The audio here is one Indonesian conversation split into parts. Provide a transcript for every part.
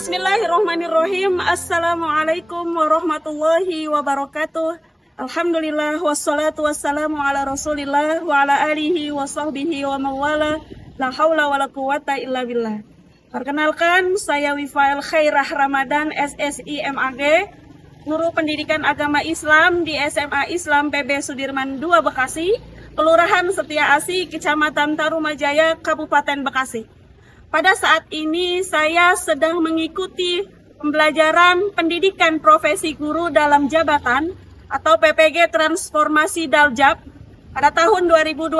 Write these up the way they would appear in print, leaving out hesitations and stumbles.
Bismillahirrahmanirrahim. Assalamualaikum warahmatullahi wabarakatuh. Alhamdulillah wassalatu wassalamu ala Rasulillah wa ala alihi wa sahbihi wa mawala. La haula wa la quwata illa billah. Perkenalkan, saya Wifail Khairah Ramadan, SSI MAG, Guru Pendidikan Agama Islam di SMA Islam PB Sudirman II Bekasi, Kelurahan Setia Asih, Kecamatan Tarumajaya, Kabupaten Bekasi. Pada saat ini saya sedang mengikuti pembelajaran pendidikan profesi guru dalam jabatan atau PPG Transformasi Daljab pada tahun 2025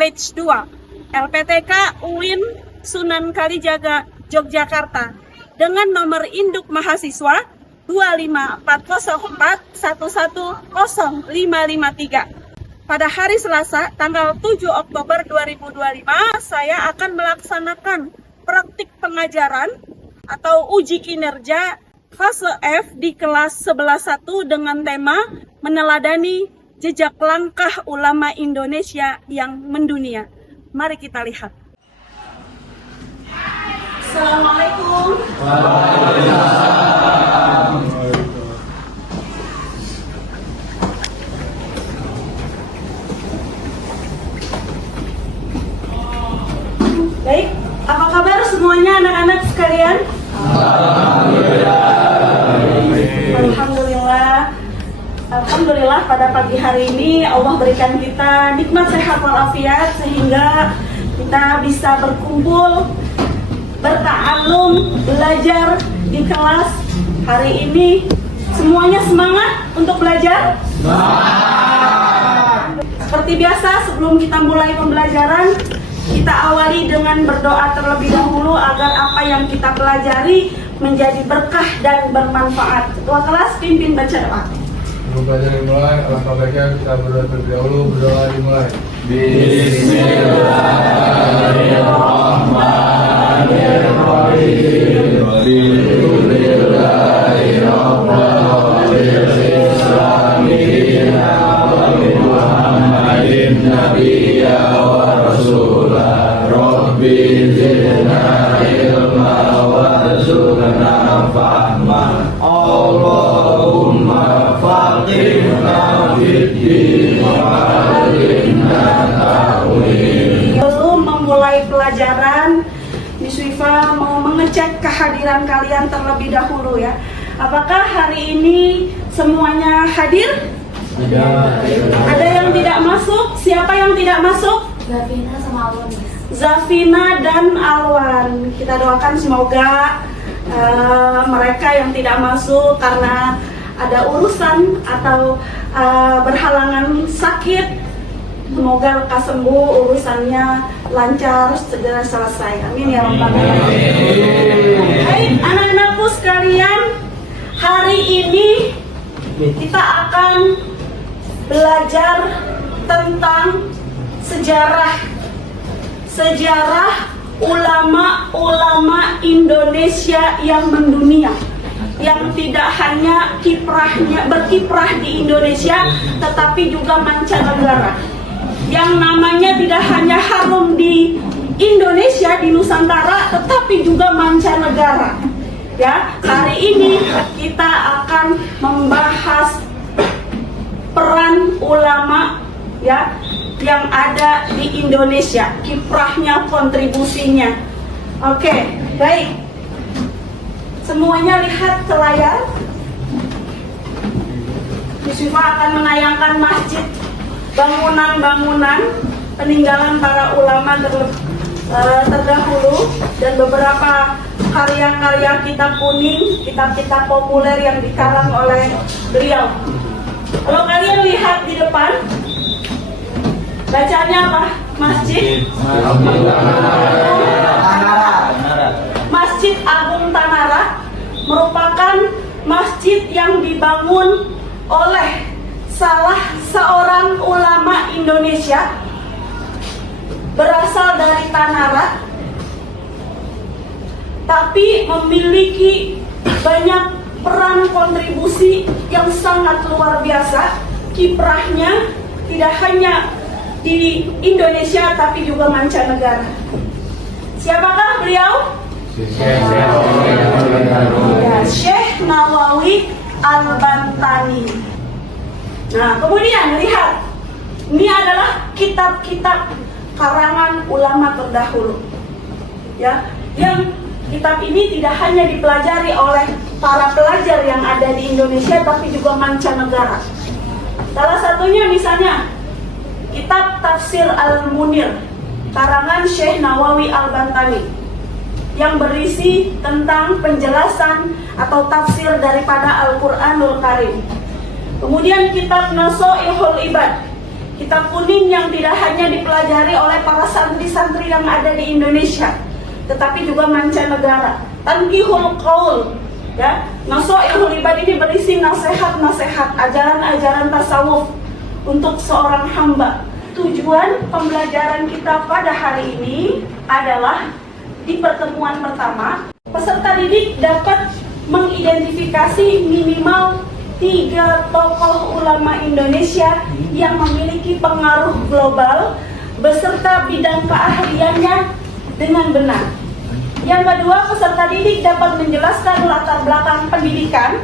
batch 2 LPTK UIN Sunan Kalijaga Yogyakarta dengan nomor induk mahasiswa 25441100553. Pada hari Selasa, tanggal 7 Oktober 2025, saya akan melaksanakan praktik pengajaran atau uji kinerja fase F di kelas 11.1 dengan tema meneladani jejak langkah ulama Indonesia yang mendunia. Mari kita lihat. Assalamualaikum. Baik, apa kabar semuanya anak-anak sekalian? Alhamdulillah pada pagi hari ini Allah berikan kita nikmat sehat walafiat sehingga kita bisa berkumpul, berta'alum, belajar di kelas hari ini. Semuanya semangat untuk belajar? Seperti biasa, sebelum kita mulai pembelajaran, kita awali dengan berdoa terlebih dahulu agar apa yang kita pelajari menjadi berkah dan bermanfaat. Ketua kelas pimpin baca doa. Sebelum belajar dimulai, alangkah baiknya kita berdoa terlebih dahulu. Berdoa dimulai. Sebelum memulai pelajaran, Miss Wifa mau mengecek kehadiran kalian terlebih dahulu ya. Apakah hari ini semuanya hadir? Ada yang tidak masuk? Siapa yang tidak masuk? Zafina sama Alwan. Zafina dan Alwan. Kita doakan semoga mereka yang tidak masuk karena ada urusan atau berhalangan sakit, semoga lekas sembuh, urusannya lancar, segera selesai. Amin ya rabbal alamin. Baik, anak-anakku sekalian, hari ini kita akan belajar tentang sejarah ulama-ulama Indonesia yang mendunia, yang tidak hanya berkiprah di Indonesia tetapi juga mancanegara, yang namanya tidak hanya harum di Indonesia, di Nusantara, tetapi juga mancanegara. Ya, hari ini kita akan membahas peran ulama ya yang ada di Indonesia, kiprahnya, kontribusinya. Oke, baik. Semuanya lihat ke layar. Yusufah akan menayangkan masjid, bangunan-bangunan peninggalan para ulama terdahulu dan beberapa karya-karya kitab kuning, kitab-kitab populer yang dikarang oleh beliau. Kalau kalian lihat di depan, bacanya apa? Masjid Masjid Agung Tanara merupakan masjid yang dibangun oleh salah seorang ulama Indonesia berasal dari Tanara, tapi memiliki banyak peran kontribusi yang sangat luar biasa. Kiprahnya tidak hanya di Indonesia tapi juga mancanegara. Siapakah beliau? Ya, Syekh Nawawi Al-Bantani. Nah, kemudian lihat, ini adalah kitab-kitab karangan ulama terdahulu. Ya, yang kitab ini tidak hanya dipelajari oleh para pelajar yang ada di Indonesia, tapi juga mancanegara. Salah satunya misalnya kitab Tafsir Al-Munir karangan Syekh Nawawi Al-Bantani yang berisi tentang penjelasan atau tafsir daripada Al-Quranul Karim. Kemudian kitab Nasoihul Ibad, kitab kuning yang tidak hanya dipelajari oleh para santri-santri yang ada di Indonesia, tetapi juga mancanegara. Tanbihul Qaul, ya, Nasoihul Ibad ini berisi nasihat-nasihat, ajaran-ajaran tasawuf untuk seorang hamba. Tujuan pembelajaran kita pada hari ini adalah di pertemuan pertama, peserta didik dapat mengidentifikasi minimal 3 tokoh ulama Indonesia yang memiliki pengaruh global beserta bidang keahliannya dengan benar. Yang kedua, peserta didik dapat menjelaskan latar belakang pendidikan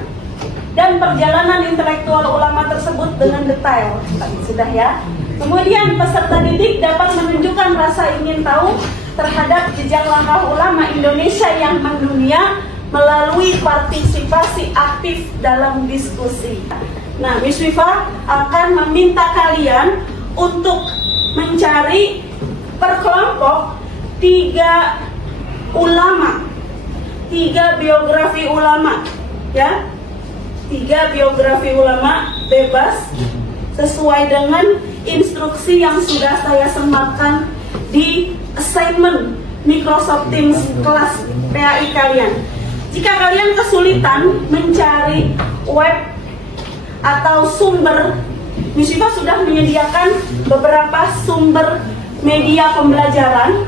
dan perjalanan intelektual ulama tersebut dengan detail. Sudah ya. Kemudian peserta didik dapat menunjukkan rasa ingin tahu terhadap jejak langkah ulama Indonesia yang mendunia melalui partisipasi aktif dalam diskusi. Nah, Miss Wifa akan meminta kalian untuk mencari per kelompok 3 ulama, 3 biografi ulama, ya, 3 biografi ulama bebas sesuai dengan instruksi yang sudah saya sematkan di assignment Microsoft Teams kelas PAI kalian. Jika kalian kesulitan mencari web atau sumber, Miss Viva sudah menyediakan beberapa sumber media pembelajaran,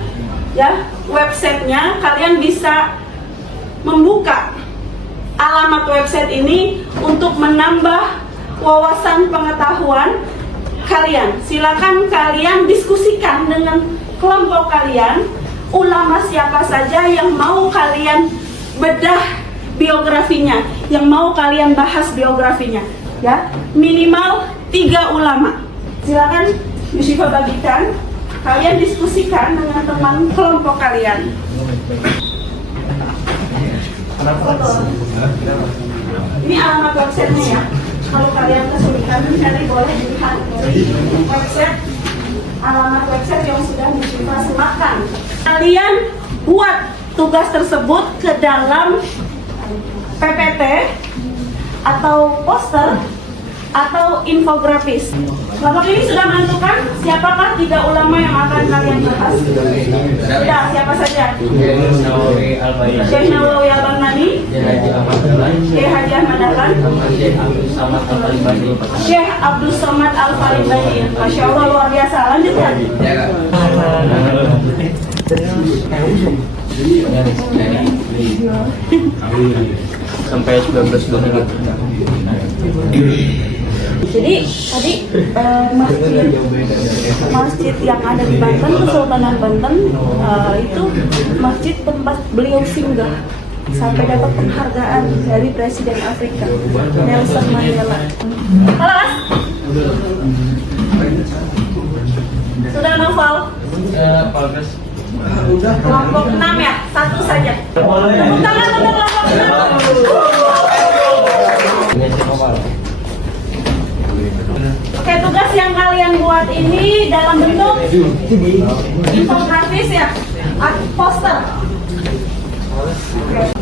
ya, websitenya. Kalian bisa membuka alamat website ini untuk menambah wawasan pengetahuan kalian. Silakan kalian diskusikan dengan kelompok kalian, ulama siapa saja yang mau kalian bedah biografinya, yang mau kalian bahas biografinya, ya. Minimal 3 ulama. Silakan Miss Viva bagikan, kalian diskusikan dengan teman kelompok kalian. Ini alamat websitenya, ya. Kalau kalian kesulitan mencari, boleh dilihat dari website, alamat website yang sudah Miss Viva sematkan. Kalian buat tugas tersebut ke dalam PPT atau poster atau infografis. Kelompok ini sudah menentukan siapakah 3 ulama yang akan kalian bahas? Sudah, siapa saja? Syekh Nawawi Al-Bantani, Syekh Haji Ahmad Dahlan, Syekh Abdul Somad Al-Faribani. Masya Allah, luar biasa. Lanjutkan. Sampai 19 Jadi tadi masjid yang ada di Banten, Kesultanan Banten, itu masjid tempat beliau singgah sampai dapat penghargaan dari Presiden Afrika Nelson Mandela. Kelas? Sudah novel? Kelompok 6 ya? 1 saja. Tepuk tangan untuk kelompok 6. Oke, tugas yang kalian buat ini dalam bentuk infografis, ya, poster.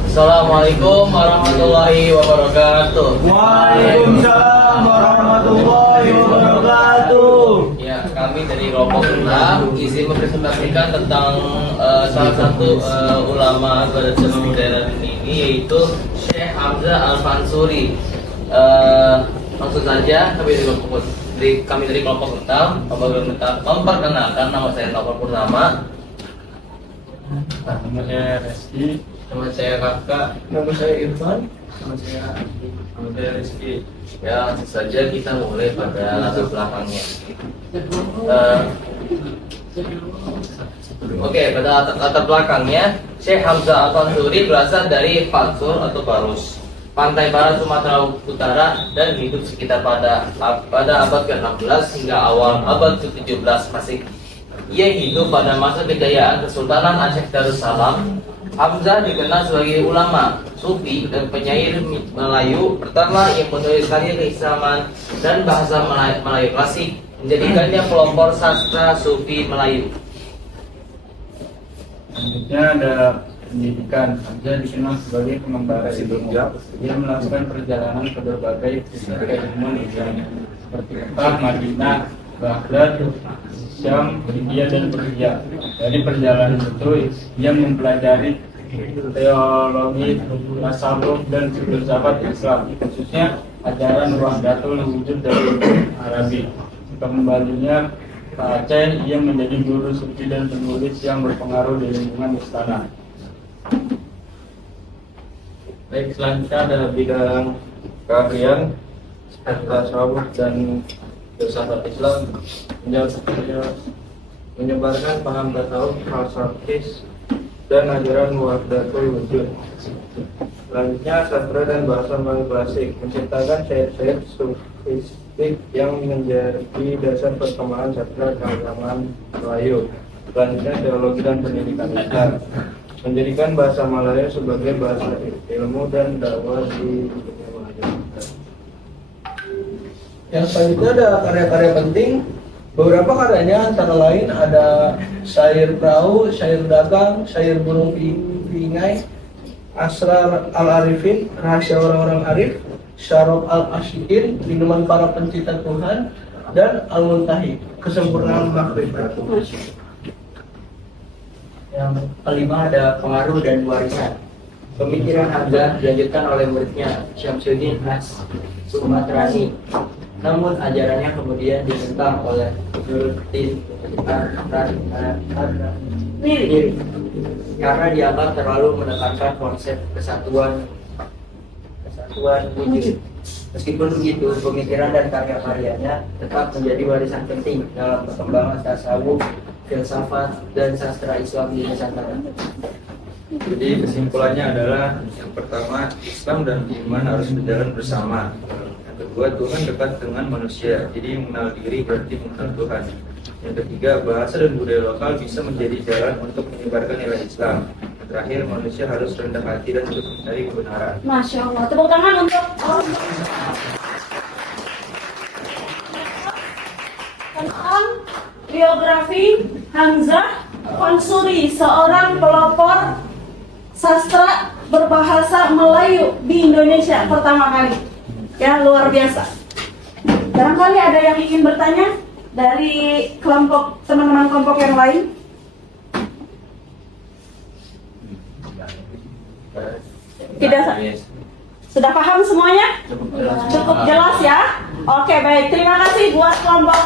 Assalamualaikum warahmatullahi wabarakatuh. Waalaikumsalam warahmatullahi wabarakatuh. Ya, kami dari kelompok 6 izin mempresentasikan tentang salah satu ulama pada zaman modern ini, yaitu Syekh Hamzah Al-Fansuri. Langsung saja kami dari kelompok 6 memperkenalkan, nama saya Novel Purnama. Nama saya Reski. Nama saya Kakak. Nama saya Irfan. Nama saya Rizky. Ya, langsung saja kita mulai pada latar belakangnya. Oke, pada latar belakangnya, Syekh Hamzah Al-Fansuri berasal dari Fansur atau Barus, pantai barat Sumatera Utara, dan hidup sekitar pada abad ke-16 hingga awal abad ke-17 Masehi. Ia hidup pada masa kejayaan Kesultanan Aceh Darussalam. Hamzah dikenal sebagai ulama, sufi, dan penyair Melayu pertama yang menulis karya keislaman dan bahasa Melayu klasik, menjadikannya pelopor sastra sufi Melayu. Selanjutnya ada pendidikan. Hamzah dikenal sebagai pengembara ilmu. Ia melakukan perjalanan ke berbagai pusat ilmu seperti Mekah, Madinah, Baghdad, Syam, India, dan Persia. Dari perjalanan itu, ia mempelajari teologi, tasawuf, dan filsafat Islam, khususnya ajaran Wahdatul Wujud dari Arabi. Kembalinya ke Aceh, ia menjadi guru sufi dan penulis yang berpengaruh di lingkungan istana. Baik, selanjutnya ada bidang keahlian tasawuf dan filsafat Islam, menyebarkan paham tasawuf, falsafis, dan ajaran Wahdatul Wujud. Selanjutnya sastra dan bahasa Melayu klasik, menciptakan syair-syair sufistik yang menjadi dasar perkembangan sastra dan keagamaan Melayu. Selanjutnya teologi dan pendidikan Islam, menjadikan bahasa Melayu sebagai bahasa ilmu dan dakwah di dunia maya. Yang selanjutnya ada karya-karya penting. Beberapa karyanya antara lain ada syair perahu, syair dagang, syair burung pingai, Asrar al-Arifin, rahasia orang-orang arif, Syarab al-Asyikin, minuman para pencinta Tuhan, dan Al-Muntahi, kesempurnaan makhluk. Yang kelima ada pengaruh dan warisan. Pemikiran Hamzah dilanjutkan oleh muridnya Syamsuddin As-Sumatrani. Namun ajarannya kemudian ditentang oleh Nurdin Ar-Niri karena dianggap terlalu menekankan konsep kesatuan wujud. Meskipun begitu, pemikiran dan karya-karyanya tetap menjadi warisan penting dalam perkembangan tasawuf, filsafat, dan sastra Islam di Nusantara. Jadi kesimpulannya adalah yang pertama, Islam dan iman harus berjalan bersama. Yang kedua, Tuhan dekat dengan manusia, jadi mengenal diri berarti mengenal Tuhan. Yang ketiga, bahasa dan budaya lokal bisa menjadi jalan untuk menyebarkan nilai Islam. Yang terakhir, manusia harus rendah hati dan terus mencari kebenaran. Masya Allah, tepuk tangan untuk tentang biografi Hamzah Fansuri, seorang pelopor sastra berbahasa Melayu di Indonesia pertama kali. Ya, luar biasa. Barangkali ada yang ingin bertanya dari kelompok teman-teman kelompok yang lain? Tidak. Sudah paham semuanya? Cukup jelas ya? Oke, baik. Terima kasih buat kelompok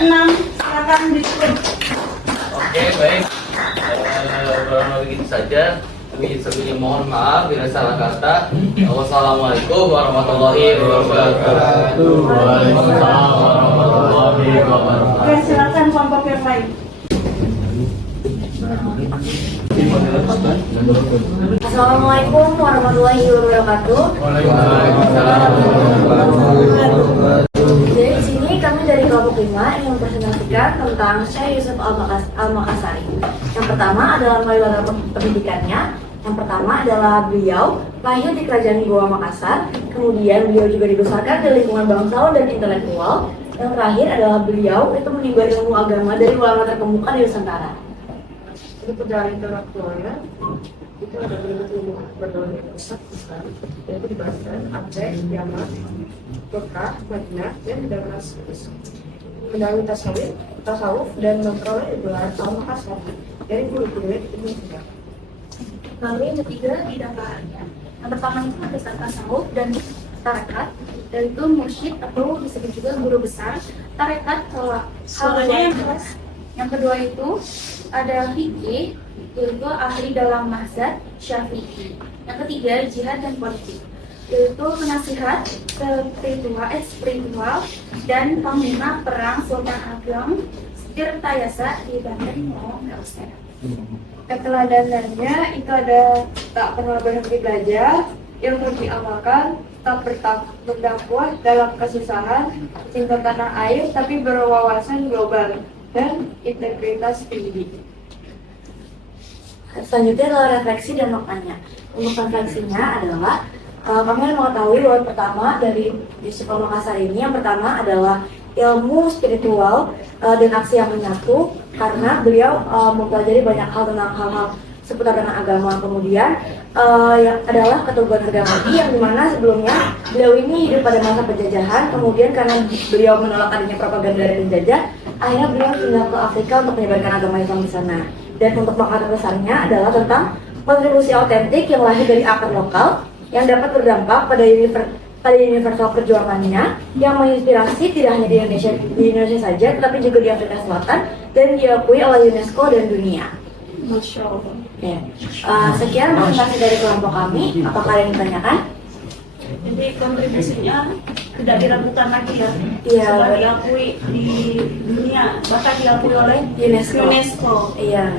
6. Silakan ditutup. Oke, baik. Kurang lebih begitu saja. Kami sebelumnya mohon maaf bila salah kata. Wassalamualaikum warahmatullahi wabarakatuh. Waalaikumsalam warahmatullahi wabarakatuh. Oke, silakan kelompok yang lain. Assalamualaikum warahmatullahi wabarakatuh. Jadi di sini kami dari kelompok 5 ingin mempresentasikan tentang Syekh Yusuf Al-Makassari. Yang pertama adalah melalui latar pendidikannya. Yang pertama adalah beliau lahir di Kerajaan Goa Makassar. Kemudian beliau juga dibesarkan di lingkungan bangsawan dan intelektual. Yang terakhir adalah beliau itu menimba ilmu agama dari ulama terkemuka di Nusantara. Jadi perjalanan intelektualnya itu ada berbagai ilmu berbagai pusat besar, yaitu di Banten, Aceh, Yaman, Mekah, Madinah, dan di Damaskus. Mendalami tasawuf dan memperoleh gelar Al-Makassar dari guru-guru Ibnu Sina. Lalu yang ketiga bidang keahlian. Yang pertama itu ada tasawuf dan tarekat, yaitu mursyid atau disebut juga guru besar tarekat Suaranya yang keras. Yang kedua itu ada fikih, yaitu ahli dalam mazhab Syafi'i. Yang ketiga jihad dan politik, yaitu penasihat spiritual dan panglima perang Sultan Ageng Tirtayasa di Banten, Malang, Sulawesi. Keteladanannya itu ada tak pernah berhenti belajar, ilmu diamalkan, tak berdakwah dalam kesusahan, cinta tanah air tapi berwawasan global, dan integritas tinggi. Selanjutnya adalah refleksi dan maknanya. Untuk refleksinya adalah kami mengetahui bahwa pertama dari Yusuf Al-Makassar ini, yang pertama adalah ilmu spiritual dan aksi yang menyatu, karena beliau mempelajari banyak hal tentang hal-hal seputar dengan agama. Kemudian yang adalah keteguhan harga mati, yang dimana sebelumnya beliau ini hidup pada masa penjajahan. Kemudian karena beliau menolak adanya propaganda dari penjajah, akhirnya beliau pindah ke Afrika untuk menyebarkan agama Islam di sana. Dan untuk makna besarnya adalah tentang kontribusi autentik yang lahir dari akar lokal yang dapat berdampak pada universal perjuangannya, yang menginspirasi tidak hanya di Indonesia saja, tetapi juga di Afrika Selatan, dan diakui oleh UNESCO dan dunia. Masya Allah. Ya. Sekian presentasi dari kelompok kami. Apakah ada yang ditanyakan? Jadi kontribusinya tidak diragukan lagi ya. Iya. Sudah diakui di dunia, bahkan diakui oleh UNESCO. Iya.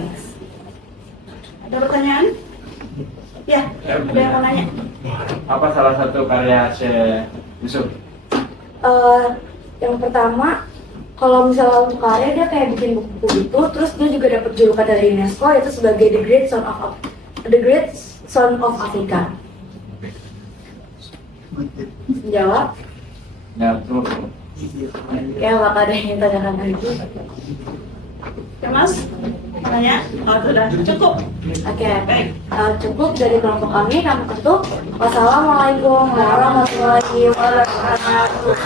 Ada pertanyaan? Ya, ada yang mau nanya? Apa salah satu karya Syekh Yusuf? Yang pertama, kalau misalnya untuk karya, dia kayak bikin buku-buku gitu, terus dia juga dapat julukan dari UNESCO, yaitu sebagai The Great Son of Africa. Jawab? Ya, terus. Ya, bakal ada yang tanyakan lagi. Ya Mas, tanya? Oh sudah, cukup. Oke, baik. Cukup dari kelompok kami tutup. Wassalamualaikum warahmatullahi wabarakatuh.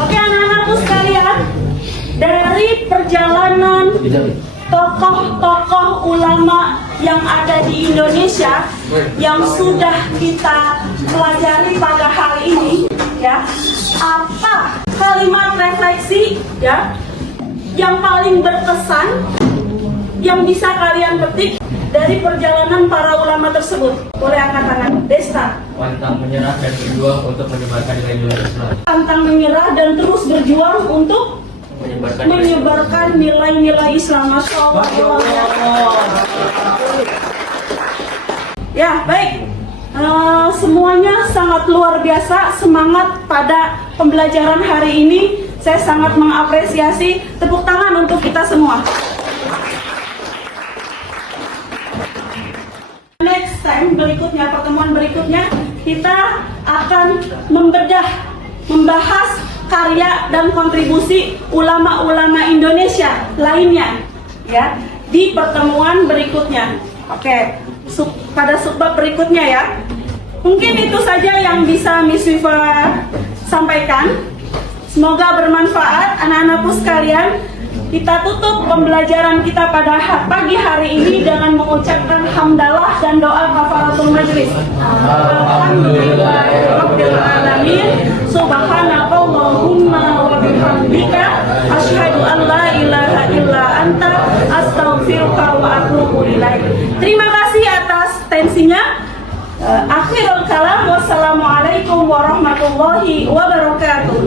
Oke anak-anakku sekalian, dari perjalanan tokoh-tokoh ulama yang ada di Indonesia yang sudah kita pelajari pada hari ini, ya, apa kalimat refleksi ya yang paling berkesan yang bisa kalian petik dari perjalanan para ulama tersebut? Boleh angkat tangan. Desta. Pantang menyerah dan berjuang untuk menyebarkan nilai-nilai Islam. Pantang menyerah dan terus berjuang untuk menyebarkan nilai-nilai Islam. Masya Allah. Ya, baik. Semuanya sangat luar biasa, semangat pada pembelajaran hari ini. Saya sangat mengapresiasi. Tepuk tangan untuk kita semua. Next time berikutnya, pertemuan berikutnya, kita akan membahas karya dan kontribusi ulama-ulama Indonesia lainnya, ya, di pertemuan berikutnya. Oke, pada subbab berikutnya ya. Mungkin itu saja yang bisa Miss Wifa sampaikan. Semoga bermanfaat anak-anakku sekalian. Kita tutup pembelajaran kita pada pagi hari ini dengan mengucapkan hamdalah dan doa kafaratul majlis. Alhamdulillahirabbil alamin. Subhanakallahumma wa bihamdika asyhadu an la ilaha illa anta astaghfiruka wa atubu ilaik. Terima kasih atas tensinya. Akhirul kalam, wassalamualaikum warahmatullahi wabarakatuh.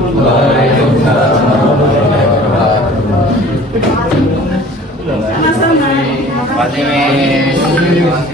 Sama-sama. Terima kasih.